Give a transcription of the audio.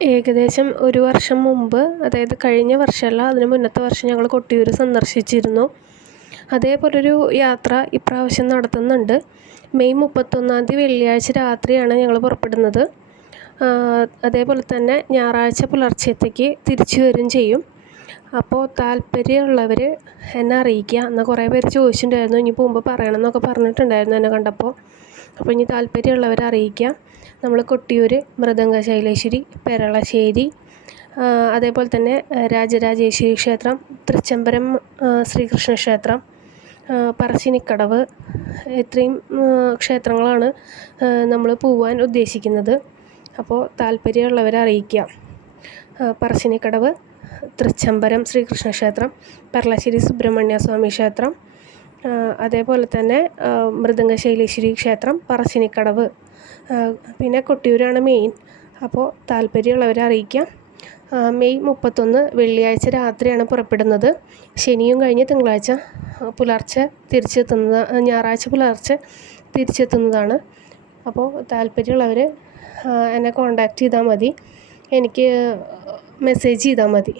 ഏകദേശം ഒരു വർഷം മുമ്പ് അതായത് കഴിഞ്ഞ വർഷമല്ല അതിന് മുന്നത്തെ വർഷം ഞങ്ങൾ കൊട്ടിയൂർ സന്ദർശിച്ചിരുന്നു. അതേപോലൊരു യാത്ര ഇപ്രാവശ്യം നടത്തുന്നുണ്ട്. മെയ് മുപ്പത്തൊന്നാം തീയതി വെള്ളിയാഴ്ച രാത്രിയാണ് ഞങ്ങൾ പുറപ്പെടുന്നത്. അതേപോലെ തന്നെ ഞായറാഴ്ച പുലർച്ചത്തേക്ക് തിരിച്ചു വരും ചെയ്യും. അപ്പോൾ താല്പര്യമുള്ളവർ എന്നെ അറിയിക്കുക. എന്നാൽ കുറേ പേര് ചോദിച്ചിട്ടുണ്ടായിരുന്നു. ഇനി പോകുമ്പോൾ പറയണം എന്നൊക്കെ പറഞ്ഞിട്ടുണ്ടായിരുന്നു എന്നെ കണ്ടപ്പോൾ അപ്പോൾ ഇനി താല്പര്യമുള്ളവരെ അറിയിക്കുക. നമ്മൾ കൊട്ടിയൂർ മൃദംഗ ശൈലേശ്വരി പെരളശ്ശേരി അതേപോലെ തന്നെ രാജരാജേശ്വരി ക്ഷേത്രം തൃച്ചംബരം ശ്രീകൃഷ്ണ ക്ഷേത്രം പറശ്ശിനിക്കടവ് ഇത്രയും ക്ഷേത്രങ്ങളാണ് നമ്മൾ പോവാൻ ഉദ്ദേശിക്കുന്നത്. അപ്പോൾ താല്പര്യമുള്ളവരെ അറിയിക്കാം പറശ്ശിനിക്കടവ് തൃച്ചംബരം ശ്രീകൃഷ്ണ ക്ഷേത്രം പെർളശ്ശേരി സുബ്രഹ്മണ്യ സ്വാമി ക്ഷേത്രം അതേപോലെ തന്നെ മൃദംഗശൈലേശ്വരി ക്ഷേത്രം പറശ്ശിനിക്കടവ്. പിന്നെ കൊട്ടിയൂരാണ് മെയിൻ അപ്പോൾ താല്പര്യമുള്ളവരെ അറിയിക്കാം. മെയ് മുപ്പത്തൊന്ന് വെള്ളിയാഴ്ച രാത്രിയാണ് പുറപ്പെടുന്നത്. ശനിയും കഴിഞ്ഞ് തിങ്കളാഴ്ച പുലർച്ചെ തിരിച്ചെത്തുന്നത് ഞായറാഴ്ച പുലർച്ചെ തിരിച്ചെത്തുന്നതാണ്. അപ്പോൾ താല്പര്യമുള്ളവർ എന്നെ കോണ്ടാക്ട് ചെയ്താൽ മതി. എനിക്ക് മെസ്സേജ് ചെയ്താൽ മതി.